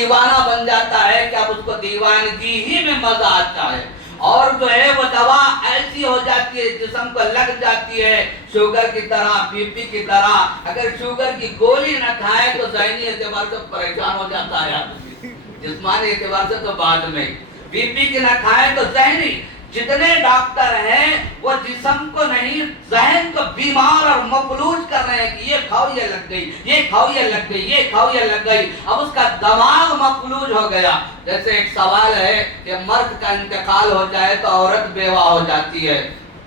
دیوانہ بن جاتا ہے کہ اب اس کو دیوانگی ہی میں مزہ آتا ہے، اور جو ہے وہ دوا ایسی ہو جاتی ہے جسم کو لگ جاتی ہے، شوگر کی طرح، بی پی کی طرح۔ اگر شوگر کی گولی نہ کھائے تو ذہنی اعتبار سے پریشان ہو جاتا ہے آدمی، جسمانی اعتبار سے تو بعد میں۔ بی پی کی نہ کھائے تو ذہنی۔ جتنے ڈاکٹر ہیں وہ جسم کو نہیں، ذہن کو بیمار اور مفلوج کر رہے ہیں کہ یہ کھاؤ یہ لگ گئی، یہ کھاؤ یہ لگ گئی، یہ کھاؤ یہ لگ گئی۔ اب اس کا دماغ مفلوج ہو گیا۔ جیسے ایک سوال ہے کہ مرد کا انتقال ہو جائے تو عورت بیوہ ہو جاتی ہے،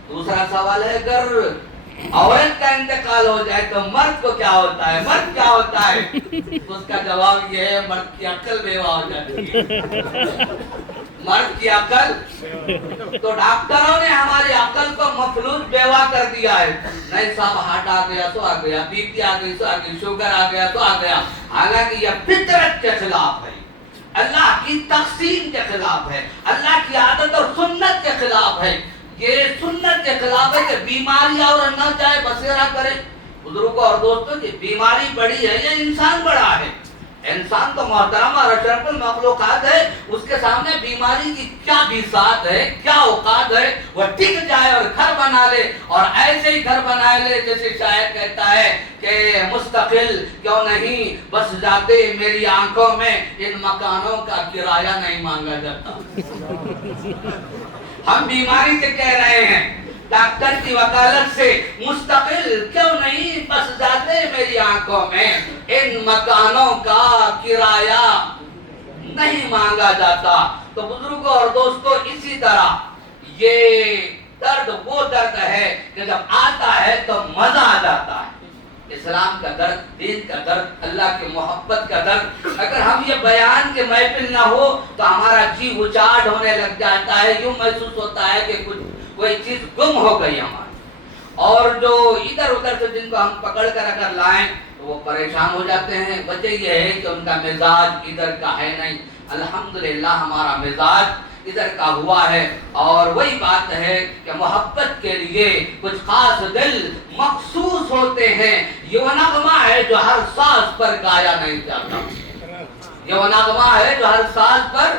دوسرا سوال ہے اگر عورت کا انتقال ہو جائے تو مرد کو کیا ہوتا ہے، مرد کیا ہوتا ہے؟ تو اس کا جواب یہ ہے مرد کی عقل بیوہ ہو جاتی ہے، مرد کی عقل۔ تو ڈاکٹروں نے ہماری عقل کو مفلوج بیوہ کر دیا ہے۔ نہیں صاحب ہارٹ آ گیا تو آ گیا، بی پی آ گئی تو آ گئی، شوگر آ گیا تو آ گیا، حالانکہ یہ فطرت کے خلاف ہے، اللہ کی تقسیم کے خلاف ہے، اللہ کی عادت اور سنت کے خلاف ہے۔ یہ سنت کے خلاف ہے کہ بیماری اور نہ چاہے بسیرا کرے۔ بزرگوں اور دوستوں کی بیماری بڑی ہے یا انسان بڑا ہے؟ انسان تو محترم اور اشرف المخلوقات ہے، اس کے سامنے بیماری کی کیا بساط ہے، کیا اوقات ہے؟ وہ ٹک جائے اور گھر بنا لے، اور ایسے ہی گھر بنا لے جیسے شاعر کہتا ہے کہ مستقل کیوں نہیں بس جاتے میری آنکھوں میں، ان مکانوں کا کرایہ نہیں مانگا جاتا۔ ہم بیماری سے کہہ رہے ہیں ڈاکٹر کی وکالت سے، مستقل کیوں نہیں بس جاتے میری آنکھوں میں، ان مکانوں کا کرایہ نہیں مانگا جاتا۔ تو بزرگوں اور دوستوں اسی طرح یہ درد وہ درد ہے کہ جب آتا ہے تو مزہ آ جاتا ہے۔ اسلام کا درد، دین کا درد، اللہ کی محبت کا درد، اگر ہم یہ بیان کے محفل نہ ہو تو ہمارا جی اچاٹ ہونے لگ جاتا ہے، یوں محسوس ہوتا ہے کہ کوئی چیز گم ہو گئی ہماری۔ اور جو ادھر ادھر سے جن کو ہم پکڑ کر اگر لائیں تو وہ پریشان ہو جاتے ہیں۔ وجہ یہ ہے کہ ان کا مزاج ادھر کا ہے نہیں۔ الحمدللہ ہمارا مزاج ادھر کا ہوا ہے، اور وہی بات ہے کہ محبت کے لیے کچھ خاص دل مخصوص ہوتے ہیں۔ یہ وہ نغمہ ہے جو ہر ساز پر گایا نہیں جاتا، یہ وہ نغمہ ہے جو ہر ساز پر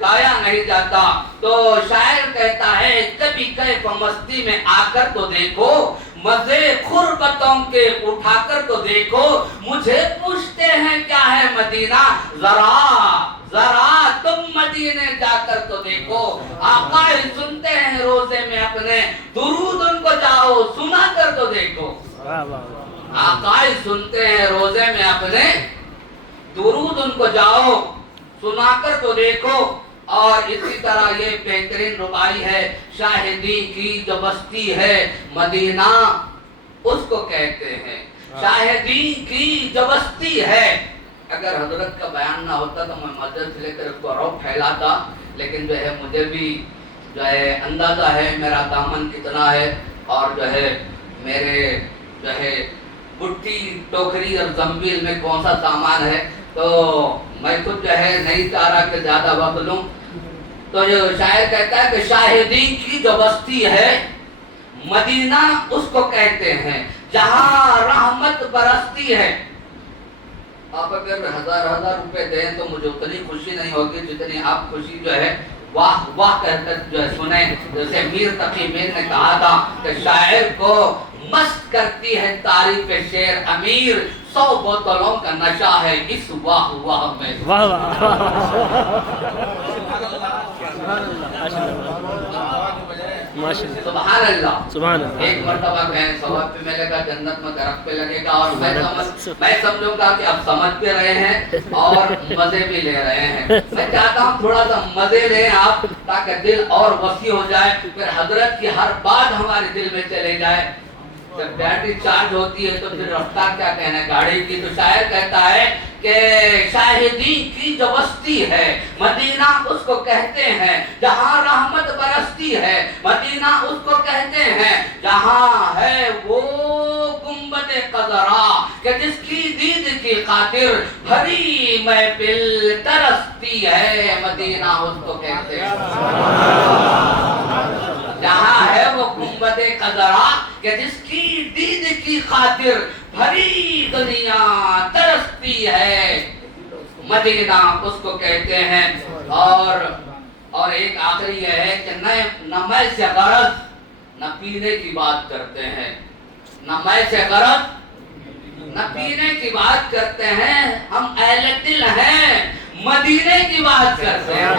گایا نہیں جاتا۔ تو شاعر کہتا ہے کبھی کیف مستی میں آ کر تو دیکھو، مزے خربتوں کے اٹھا کر تو دیکھو، مجھے پوچھتے ہیں کیا ہے مدینہ، ذرا تم مدینے جا کر تو دیکھو، آقا سنتے ہیں روزے میں اپنے، درود ان کو جاؤ سنا کر تو دیکھو، آقا سنتے ہیں روزے میں اپنے، درود ان کو جاؤ سنا کر تو دیکھو۔ اور اسی طرح یہ بہترین ربائی ہے، شاہدی کی جو بستی ہے مدینہ اس کو کہتے ہیں، شاہدی کی جو بستی ہے۔ اگر حضرت کا بیان نہ ہوتا تو میں مسجد سے لے کر اس کو رعب پھیلاتا، لیکن جو ہے مجھے بھی جو ہے اندازہ ہے میرا دامن کتنا ہے، اور جو ہے میرے جو ہے گٹی ٹوکری اور زنبیل میں کون سا سامان ہے، تو میں خود جو ہے نہیں چاہ رہا کہ زیادہ وقت لوں۔ تو جو شاعر کہتا ہے کہ شاہدی کی جو بستی ہے مدینہ اس کو کہتے ہیں، جہاں رحمت برستی ہے۔ آپ اگر ہزار روپے دیں تو مجھے اتنی خوشی نہیں ہوگی جتنی آپ خوشی جو ہے واہ واہ کہہ کر جو ہے سنیں۔ جیسے میر تقی میر نے کہا تھا کہ شاعر کو مست کرتی ہے تعریف شعر امیر، 100 بوتلوں کا نشہ ہے اس واہ واہ میں۔ واہ ماشاءاللہ سبحان اللہ، سبحان اللہ۔ ایک مرتبہ کہیں ثواب پہ ملے گا، جنت میں درخت پہ لگے گا، اور میں سمجھوں گا کہ آپ سمجھ بھی رہے ہیں اور مزے بھی لے رہے ہیں۔ میں چاہتا ہوں تھوڑا سا مزے لیں آپ، تاکہ دل اور وسیع ہو جائے، پھر حضرت کی ہر بات ہمارے دل میں چلے جائے۔ جب بیٹری چارج ہوتی ہے تو پھر رفتار کیا کہنا ہے گاڑی کی۔ تو شاعر کہتا ہے کہ شاہدی کی جو بستی ہے مدینہ اس کو کہتے ہیں، جہاں رحمت برستی ہے مدینہ اس کو کہتے ہیں، جہاں ہے وہ گنبد خضرا کہ جس کی دید کی خاطر بھری محفل ترستی ہے مدینہ اس کو کہتے ہیں، جہاں ہے وہ گنبد خضرا کہ جس کی دید کی خاطر بھری دنیا ترستی ہے۔ مدینہ اس کو کہتے ہیں. اور ایک آخری یہ ہے کہ نہ میں سے غرض نہ پینے کی بات کرتے ہیں. نہ میں سے غرض نہ پینے کی بات کرتے ہیں. ہم اہل دل ہیں, مدینے کی بات کرتے ہیں.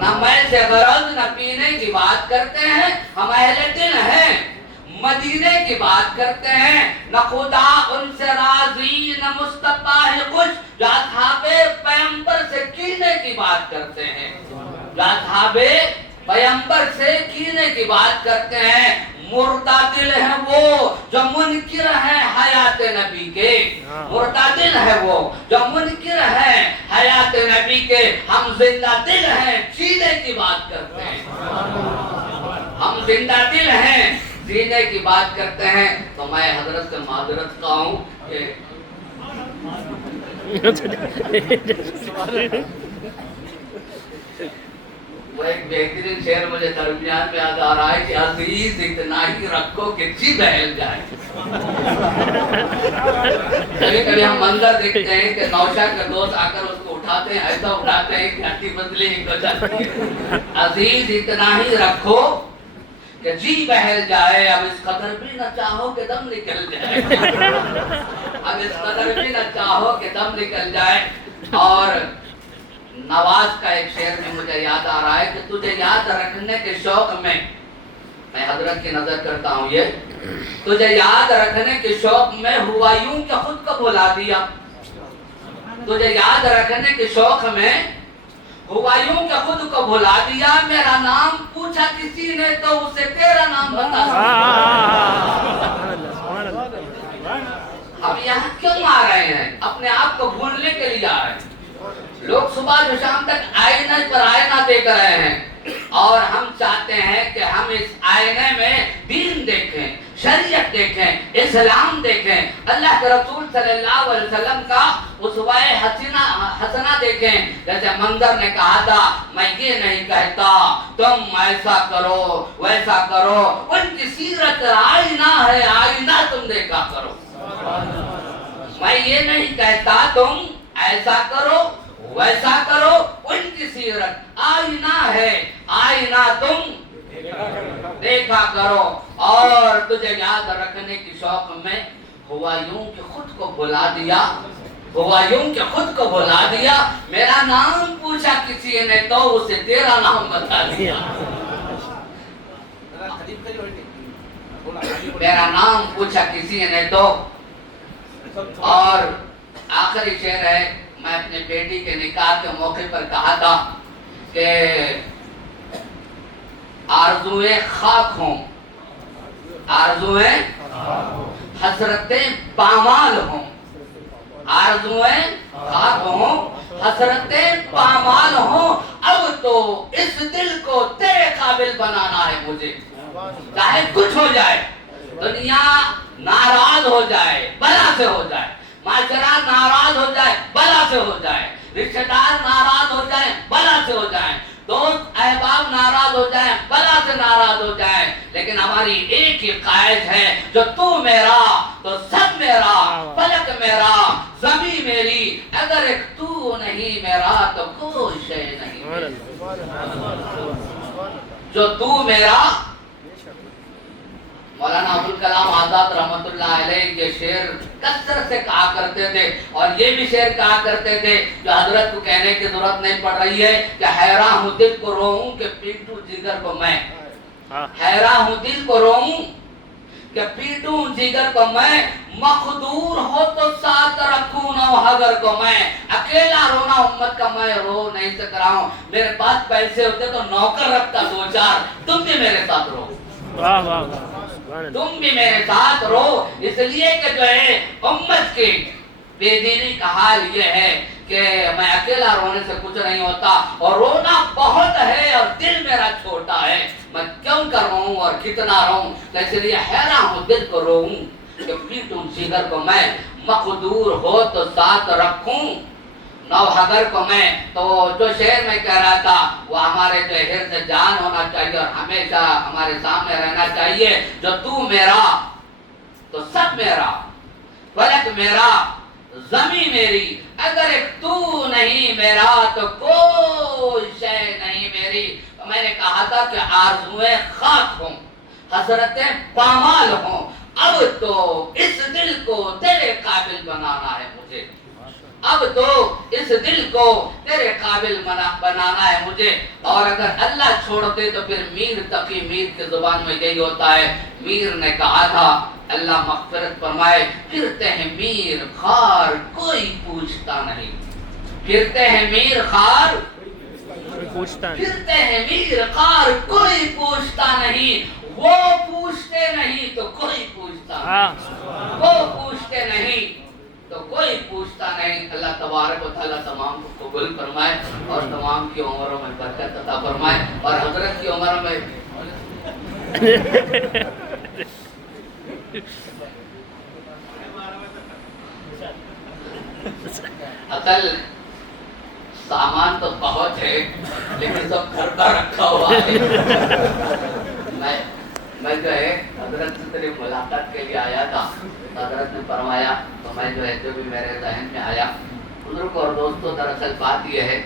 نہ میں سے غرض نہ پینے کی بات کرتے ہیں. ہم اہل دل ہیں, مدینے کی بات کرتے ہیں. نہ خدا ان سے راضی نہ مصطفیٰ ہے خوش, جو اصحاب پیغمبر سے کینے کی بات کرتے ہیں. جو اصحاب پیغمبر سے کینے کی بات کرتے ہیں. مردہ دل ہیں وہ جو منکر ہیں حیات نبی کے. مردہ دل ہے وہ جو منکر ہیں حیات نبی کے. ہم زندہ دل ہیں, جینے کی بات کرتے ہیں. ہم زندہ دل ہیں, جینے کی بات کرتے ہیں. تو میں حضرت سے معذرت کا ہوں کہ وہ ایک بہترین شعر مجھے درمیان میں یاد آ رہا ہے کہ عزیز اتنا ہی رکھو کہ جی بہل جائے. کبھی کبھی ہم منظر دیکھتے ہیں کہ نوشاد کے دوست آ کر اس کو اٹھاتے ہیں, ایسا اٹھاتے ہیں کہ ہڈی بدلی ہی ہو جاتی ہے. عزیز اتنا ہی رکھو کہ جی بہل جائے. اب اس قدر بھی نہ چاہو کہ دم نکل جائے. اب اس قدر بھی نہ چاہو کہ دم نکل جائے. اور نواز کا ایک شعر میں مجھے یاد آ رہا ہے کہ تجھے یاد رکھنے کے شوق میں حضرت کی نظر کرتا ہوں, یہ تجھے یاد رکھنے کے شوق میں ہوا یوں کہ خود کو بھلا دیا. تجھے یاد رکھنے کے شوق میں ہوا یوں کہ خود کو بھلا دیا. میرا نام پوچھا کسی نے تو اسے تیرا نام بتا دیا. اب یہاں کیوں آ رہے ہیں؟ اپنے آپ کو بھولنے کے لیے آ رہے ہیں. لوگ صبح سے شام تک آئینہ پر آئینہ دیکھ رہے ہیں, اور ہم چاہتے ہیں کہ ہم اس آئینے میں دین دیکھیں, شریعت دیکھیں, اسلام دیکھیں, اللہ کے رسول صلی اللہ علیہ وسلم کا اسوہ حسنہ دیکھیں. جیسے منظر نے کہا تھا, میں یہ نہیں کہتا تم ایسا کرو ویسا کرو, ان کی سیرت آئینہ ہے, آئینہ تم دیکھا کرو. میں یہ نہیں کہتا تم ایسا کرو ویسا کرو, ان کی سیرت آئینہ ہے, آئینہ تم دیکھا کرو. اور تجھے یاد رکھنے کی شوق میں ہوا یوں کہ خود کو بھلا دیا. ہوا یوں کہ خود کو بھلا دیا. میرا نام پوچھا کسی نے تو اسے تیرا نام بتا دیا. میرا نام پوچھا کسی نے تو. اور آخری شعر ہے, میں اپنے بیٹی کے نکاح کے موقع پر کہا تھا کہ آرزویں خاک ہوں, آرزویں حسرتیں پامال ہوں. آرزویں خاک ہوں, حسرتیں پامال ہوں. اب تو اس دل کو تیرے قابل بنانا ہے مجھے. چاہے کچھ ہو جائے, دنیا ناراض ہو جائے, بلا سے ہو جائے, معاشرہ ناراض ہو جائے, بلا سے ہو جائے, رشتہ دار ناراض ہو جائیں, بلا سے ہو جائیں, دوست احباب ناراض ہو جائیں, بلا سے ناراض ہو جائیں, لیکن ہماری ایک ہی قائد ہے, جو تو میرا تو سب میرا, فلک میرا زمین میری, اگر ایک تو نہیں میرا تو کوئی شے نہیں میری. جو تو میرا. مولانا ابوالکلام آزاد رحمۃ اللہ علیہ یہ شعر کثرت سے کہا کرتے تھے, اور یہ بھی شعر کہا کرتے تھے جو حضرت کو کہنے کی ضرورت نہیں پڑ رہی ہے کہ حیراں ہوں دل کو روؤں کہ پیٹوں جگر کو میں. حیراں ہوں دل کو روؤں کہ پیٹوں جگر کو میں, مقدور ہو تو ساتھ رکھوں نوحگر کو میں. اکیلا رونا امت کا میں رو نہیں سک رہا ہوں. میرے پاس پیسے ہوتے تو نوکر رکھتا دو چار, تم بھی میرے ساتھ رو. واہ واہ, تم بھی میرے ساتھ رو. اس لیے کہ جو ہے امت کی بے دینی کا حال یہ ہے کہ میں اکیلا رونے سے کچھ نہیں ہوتا, اور رونا بہت ہے اور دل میرا چھوٹا ہے. میں کیوں کر رہوں اور کتنا رہوں, اس لیے حیراں ہوں دل کو روؤں کہ پیٹوں جگر کو میں, مقدور ہو تو ساتھ رکھوں نوحگر کو میں. تو جو شعر میں کہہ رہا تھا وہ ہمارے جو حرز جان ہونا چاہیے اور ہمیشہ ہمارے سامنے رہنا چاہیے. جو تو میرا تو سب میرا, فلک میرا زمین میری، اگر ایک تو نہیں میرا تو کوئی شے نہیں میری. تو میں نے کہا تھا کہ آرزویں خاک ہوں، حسرتیں پامال ہوں، اب تو اس دل کو تیرے قابل بنانا ہے مجھے، اب تو اس دل کو تیرے قابل بنانا ہے مجھے. اور اگر اللہ چھوڑتے تو پھر میر تقی، میر کی زبان میں یہی ہوتا ہے. میر نے کہا تھا، اللہ مغفرت فرمائے، پھرتے ہیں میر خار کوئی پوچھتا نہیں، پھرتے ہیں میر خار، پھرتے ہیں میر خار کوئی پوچھتا نہیں. وہ پوچھتے نہیں تو کوئی پوچھتا نہیں، وہ پوچھتے نہیں تو کوئی پوچھتا نہیں. اللہ تبارک و تعالیٰ تمام کو قبول فرمائے اور تمام کی عمروں میں برکت عطا فرمائے اور حضرت کی عمر میں اصل سامان تو بہت ہے لیکن سب گھر کا رکھا ہوا ہے. میں جو ہے حضرت سے صرف ملاقات کے لیے آیا تھا. حضرت نے فرمایا تو میں جو ہے جو بھی میرے ذہن میں آیا. بزرگ اور دوستوں، دراصل بات یہ ہے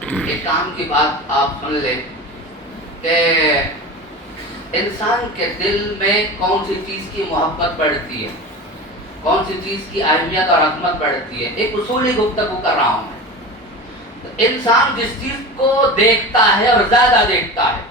کہ کام کی بات آپ سن لیں کہ انسان کے دل میں کون سی چیز کی محبت بڑھتی ہے، کون سی چیز کی اہمیت اور عظمت بڑھتی ہے. ایک اصولی گفتگو کر رہا ہوں میں. انسان جس چیز کو دیکھتا ہے اور زیادہ دیکھتا ہے،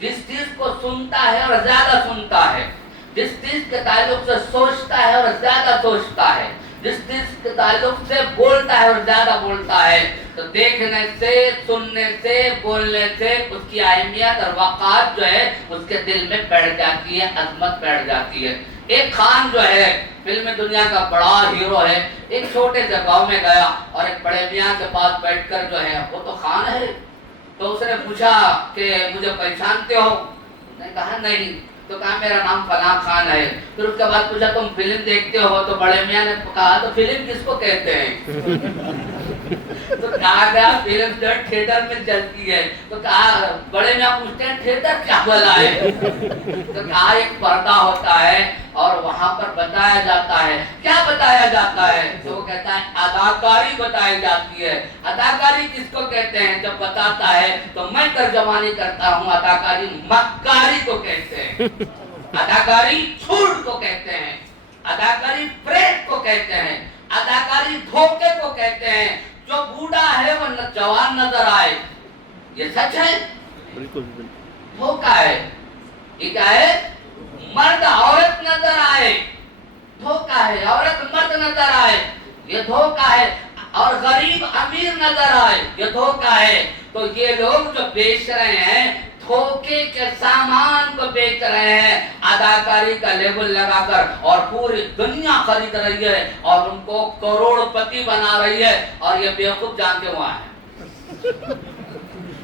جس چیز کو سنتا ہے اور زیادہ سنتا ہے، جس چیز کے تعلق سے سوچتا ہے اور زیادہ سوچتا ہے، جس چیز کے تعلق سے بولتا ہے اور زیادہ بولتا ہے، تو دیکھنے سے، سننے سے، بولنے سے اس کی اہمیت اور وقار جو ہے اس کے دل میں بیٹھ جاتی ہے، عظمت بیٹھ جاتی ہے. ایک خان جو ہے فلم دنیا کا بڑا ہیرو ہے، ایک چھوٹے سے گاؤں میں گیا اور ایک بڑے میاں کے پاس بیٹھ کر جو ہے، وہ تو خان ہے، تو اس نے پوچھا کہ مجھے پہچانتے ہو؟ نے کہا نہیں. تو کہا میرا نام فلاں خان ہے. پھر اس کے بعد پوچھا تم فلم دیکھتے ہو؟ تو بڑے میاں نے کہا تو فلم کس کو کہتے ہیں؟ تو کہا گیا فلم جو تھیٹر میں چلتی ہے. تو کہا بڑے میاں پوچھتے ہیں تھیٹر کیا بلا ہے؟ تو کہا ایک پردہ ہوتا ہے اور وہاں پر بتایا جاتا ہے. کیا بتایا جاتا ہے؟ تو وہ کہتا ہے اداکاری بتائی جاتی ہے. اداکاری کس کو کہتے ہیں؟ جب بتاتا ہے تو میں ترجمانی کرتا ہوں، اداکاری مکاری کو کہتے ہیں، اداکاری جھوٹ کو کہتے ہیں، اداکاری فریب کو کہتے ہیں، اداکاری دھوکے کو کہتے ہیں. جو بوڑھا ہے وہ جوان نظر آئے، یہ سچ ہے؟ بالکل دھوکا ہے. یہ کیا ہے؟ مرد عورت نظر آئے، دھوکا ہے. عورت مرد نظر آئے، یہ دھوکا ہے. اور غریب امیر نظر آئے، یہ دھوکا ہے. تو یہ لوگ جو بیچ رہے ہیں دھوکے کے سامان کو بیچ رہے ہیں، اداکاری کا لیبل لگا کر، اور پوری دنیا خرید رہی ہے اور ان کو کروڑ پتی بنا رہی ہے اور یہ بیوقوف جانتے ہوا ہے.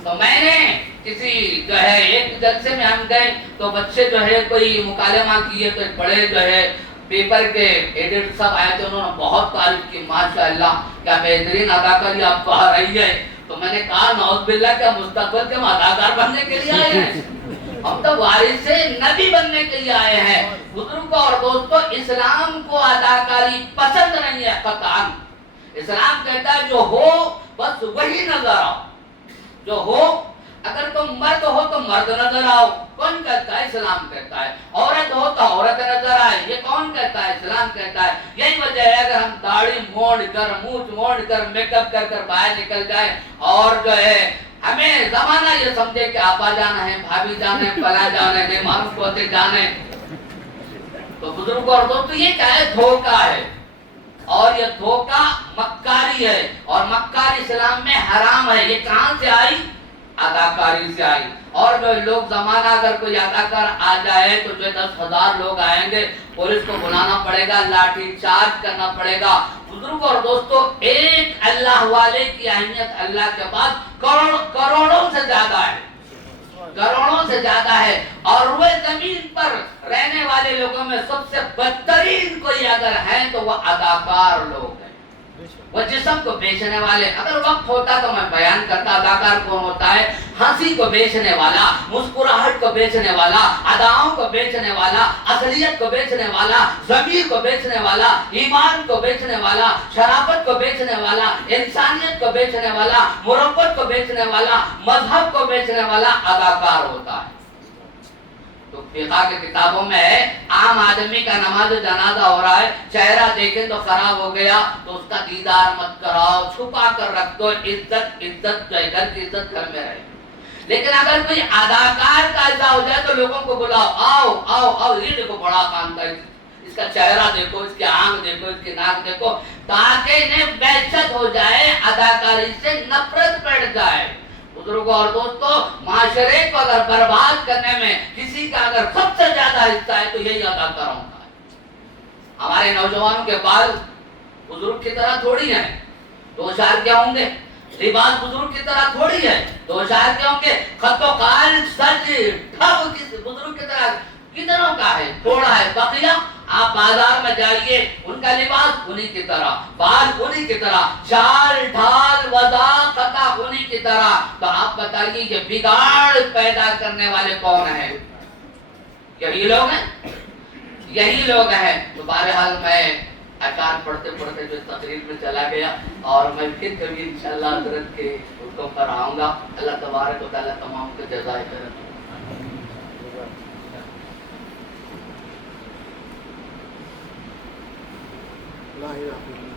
تو میں نے کسی جو ہے ایک جلسے میں ہم گئے تو بچے جو ہے کوئی مکالمہ کیے تو ایک بڑے جو ہے پیپر کے ایڈیٹر صاحب آئے تھے، انہوں نے بہت تعریف کی، ماشاءاللہ کیا بہترین اداکاری آپ کو آ رہی ہے. تو میں نے کہا نعوذ باللہ کیا مستقبل کے ہم اداکار بننے کے لیے آئے ہیں؟ ہم تو وارث نبی بننے کے لیے آئے ہیں. بزرگوں اور دوستوں، اسلام کو اداکاری پسند نہیں ہے قطعاً. اسلام کہتا ہے جو ہو بس وہی نظر آؤ، جو ہو. اگر تم مرد ہو تو مرد نظر آؤ، کون کہتا ہے؟ اسلام کہتا ہے. عورت ہو تو عورت نظر آئے، یہ کون کہتا ہے؟ اسلام کہتا ہے. یہی وجہ ہے اگر ہم داڑھی موڑ کر، مونچھ موڑ کر، میک اپ کر کر باہر نکل جائیں اور جو ہے ہمیں زمانہ یہ سمجھے کہ آپا جانا ہے، بھابھی جانا ہے، فلاں جانا ہے، نہیں معروف ہوتے جانے، تو بزرگوں اور دوستوں یہ کیا ہے؟ دھوکا ہے. اور یہ دھوکا مکاری ہے، اور مکاری اسلام میں حرام ہے. یہ کہاں سے آئی؟ اداکاری سے آئی. اور جو لوگ زمانہ اگر کوئی اداکار آ جائے تو جو 10,000 لوگ آئیں گے، پولیس کو بلانا پڑے گا، لاٹھی چارج کرنا پڑے گا. بزرگ اور دوستوں، ایک اللہ والے کی اہمیت اللہ کے پاس کروڑوں سے زیادہ ہے، کروڑوں سے زیادہ ہے. اور وہ زمین پر رہنے والے لوگوں میں سب سے بدترین کوئی اگر ہیں تو وہ اداکار لوگ ہیں، وہ جسم کو بیچنے والے. اگر وقت ہوتا تو میں بیان کرتا اداکار کون ہوتا ہے. ہنسی کو بیچنے والا، مسکراہٹ کو بیچنے والا، اداؤں کو بیچنے والا، اصلیت کو بیچنے والا، ضمیر کو بیچنے والا، ایمان کو بیچنے والا، شرافت کو بیچنے والا، انسانیت کو بیچنے والا، مربت کو بیچنے والا، مذہب کو بیچنے والا اداکار ہوتا ہے۔ تو فقہ کی کتابوں میں ہے عام آدمی کا نماز جنازہ ہو رہا ہے، چہرہ دیکھیں تو خراب ہو گیا تو اس کا دیدار مت کراؤ، چھپا کر رکھ دو، عزت جو ہے گھر کی عزت گھر میں رہے۔ لیکن اگر کوئی اداکار کا ایسا ہو جائے تو لوگوں کو بلاؤ، آؤ آؤ آؤ، یہ دیکھو بڑا کام کا، اس کا چہرہ دیکھو، اس کی آنکھ دیکھو، اس کی ناک دیکھو، تاکہ انہیں وحشت ہو جائے، اداکاری سے نفرت بیٹھ جائے۔ بزرگوں اور دوستو، معاشرے کو اگر برباد کرنے میں کسی کا اگر سب سے زیادہ حصہ ہے تو یہی اداکاروں کا ہے۔ ہمارے نوجوانوں کے بال بزرگ کی طرح تھوڑی ہیں، دو شار کیا ہوں گے؟ لباس بزرگ کی طرح تھوڑی ہے، دو شار کیا ہوں گے؟ خط و خال سج ڈھب بزرگ کی طرح کتنوں کا ہے؟ تھوڑا ہے۔ بقیہ آپ بازار میں جائیے، ان کا لباس انہی کی طرح، بال انہی کی طرح، چال ڈھال وضع خطا انہی کی طرح۔ تو آپ بتائیے یہ بگاڑ پیدا کرنے والے کون ہیں؟ یہی لوگ ہیں، یہی لوگ ہیں۔ تو بہرحال میں اشعار پڑھتے پڑھتے جو تقریر میں چلا گیا، اور میں پھر کبھی انشاءاللہ حضرت کے حکم پر آؤں گا۔ اللہ تبارک و تعالیٰ تمام کو جزائے خیر۔ لا الہ الا اللہ۔